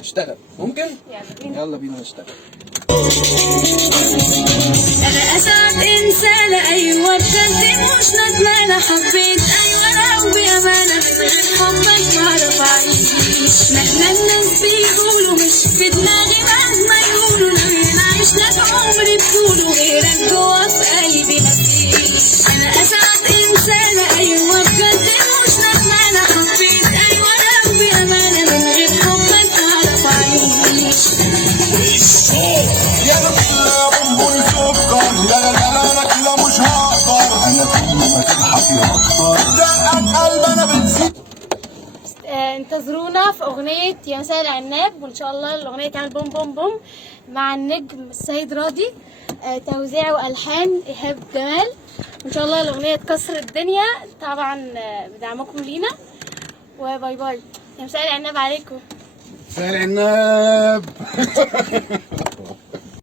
نشتغل ممكن؟ يلا بينا نشتغل. انا اسعد انسانه، ايوه بجد مش ندمانه، حبيت انا وبامانه، من غير حبك بعرف اعيش. مهما الناس بيقولوا مش في دماغي، مهما يقولوا لو نعيش لك عمري بطوله، غيرك جوا في قلبي مفيش. انا اسعد انسانه، ايوه بجد مش ندمانه، حبيت ايوه انا وبامانه، من غير حبك بعرف اعيش. يا نفسي بونبوني سكر، لا لا لا انا كده مش هقدر، انا كل ما تضحكي اكتر دقة قلب انا بتزيد. انتظرونا في اغنيه يا مساء العناب، وان شاء الله الاغنيه تعمل بوم بوم بوم مع النجم السيد راضي، توزيع والحان ايهاب جمال، وان شاء الله الاغنيه تكسر الدنيا طبعا بدعمكم لينا. وباي باي. يا مساء العناب عليكم. مساء العناب.